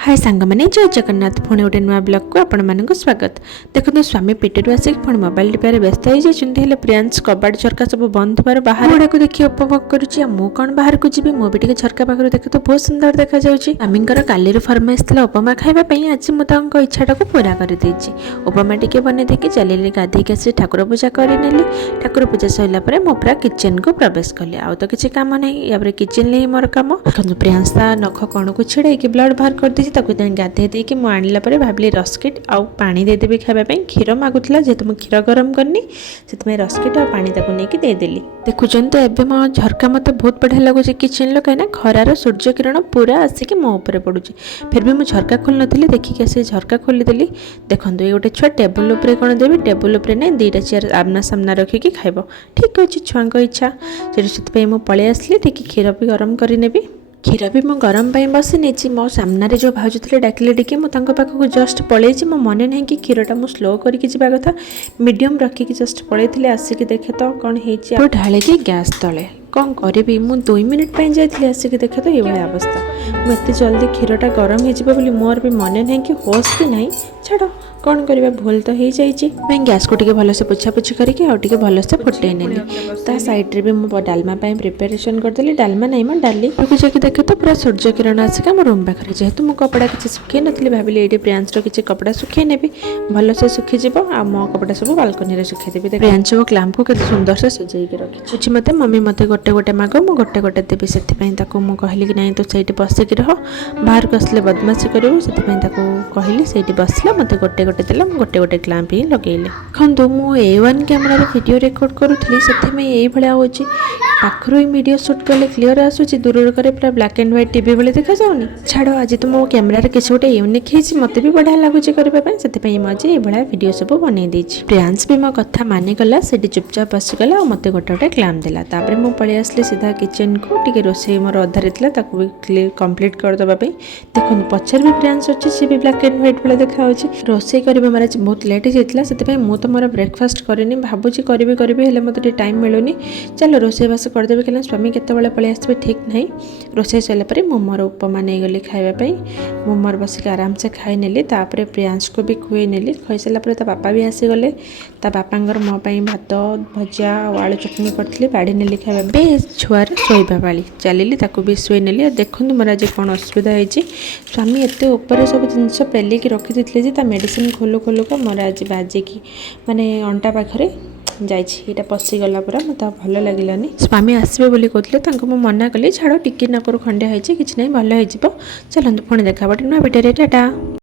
हाय सांग मैंने जय जगन्नाथ पुणी गोटे नुआ ब्लॉग को आपण मानक स्वागत। देखो स्वामी पेटर आसिक पुणी मोबाइल टिपारे व्यस्त हो जाते प्रियांश कबाट झरका सब बंद होबार बाहर गुड़ा को देखिए उपभोग करुच्ची। मु कौन बाहर को जी मुझे झरका पाखे देखे तो बहुत सुंदर देखा स्वामी काली फरमाइश था उपमा खावाई। आज मुझे इच्छाटा को पूरा कर उपमा टी बन देकी चल गाधे आसी ठाकुर पूजा करनेली। ठाकुर पूजा सरला मो पूरा किचेन को प्रवेश कली। आउ तो किसी कम नहीं या किचेन ही मोर कम। प्रियांश नख कण को छिड़े ब्लड बाहर कर दी गाधे देकी आनला भाविली रस्किट आउ पानी देदेवी खावाई। क्षीर मागुला जेहेतु मुझे क्षीर गरम करनी से रस्किट आ पानी नहीं देदेली। देखुं तो एवं मो झरका मत बहुत बढ़िया लगुच किचेन लो कहीं खरार सूर्य किरण पूरा आसिक मो उपर पड़ू। फिर भी मुझे झरका खोल नी देखिए आसी झरका खोलीदेली। देखो ये गोटे छुआ टेबुल उपर कौन देवी टेबुल उपर नहीं दुईटा चेयर आमना सामना रखिकी खाइब। ठीक अच्छे छुआ इच्छा से मुझे पलि आसली देखिए क्षीर भी गरम करनेबी। क्षीर भी मो गरम पाई बसी नहीं मो सामने जो भाज थे डाकिले टी मुझे पाखक जस्ट पलि मो मन नहीं कि क्षीरटा मुझे स्लो करके जावा कथा मीडियम रखिकी जस्ट पलि आसिक देखे तो कौन हो ढाली गैस तले कौन करी मुझे 2 मिनिट जाइए आसिक देखे तो ये अवस्था मुझे जल्दी क्षीरटा गरम हो मोर भी मन नहीं कि होश भी नहीं छाड़ कौन करवा भूल तो हो जाए। गैस को टी भलसे पोछापोछि करके भलसे फुटे नेली। साइड्रे भी मुझे डालमा प्रिपेरेसन करदेली। डालमा नहीं मैं डाली को जाकि देखे तो पूरा सूर्य किरण आसिक आम रूम पाखे जेहेतु मो कपड़ा किसी सुखे नी भाविली ये प्रियांश किसी कपड़ा सुखे ने भलसे सुखीज आ मो कपड़ा सब बालकनी सुखेदेवी। प्रियांश वो क्लाम को कितने सुंदर से सजाइक रखी मत मम्मी मत गोटे गोटे माग मु गोटे गोटे देवी से कहली कि नहीं तो सही बसिक रह बाहर को आसले बदमाशी करूँ से कहली से बसला मत गोटे गोटे देला गोटे गोटे क्लाम्प ही लगेले। देखो मुझे A1 कैमेरा वीडियो रेकर्ड करूँ से हो पाखर ही वीडियो शूट कले क्लीयर आसूँ दूर करे पूरा ब्लैक एंड व्हाइट टीवी वाले देखा जाऊनी। छाड़ आज तो मो कैमेरा किसी गोटे यूनिक होती मत भी बढ़िया लगुच करने मुझे ये वीडियो सब बनई देछि। प्रियांश भी मो कथा मानिगला से चुपचाप बसीगला और मत गोटे गोटे क्लाम देला। तापर मु पलि आसली सीधा किचेन को टी रोसे मोर अधारे भी कंप्लीट करदेवाई। देखो पचर भी प्रियांश अच्छे सी भी ब्लैक एंड व्हाइट वाले देखा रोसे करवा मारे बहुत लेट होता से मुझे मोर ब्रेकफास्ट करनी भावुँ करी मत टाइम मिलूनी। चलो रोसे बास करदेवी कहीं स्वामी केतबेले पलि आसबे ठीक नहीं। रोसे सरला मु मोर उपमा नहीं गली खावाई मु मोर बसिक आराम से खाई नेली। तापर प्रियांश को भी खुए नेली। खुई सारापर ता बापा भी आसीगले। ता बापांगर मो पाई भात भजा आलू चटनी करथिली बाड़ी नेली खावा। छुआर शोइबा बाली चलिली ताकू भी शुए नेली। देखो मोर आज कौन असुविधा होती स्वामी एत उपर सब जिनस पेलिकी रखी थे मेडिसिन खोलू खोलू का मोर आज बाजिकी माने अंटा पाखरे जाइए पशिगला पूरा मत भल लगे। स्वामी आसबे बोली कहते मु मना कली छाड़ टिके नकर खंडिया होती किसी ना भल हो। चलते पुणी देखा नुआ भिडियो टाटा।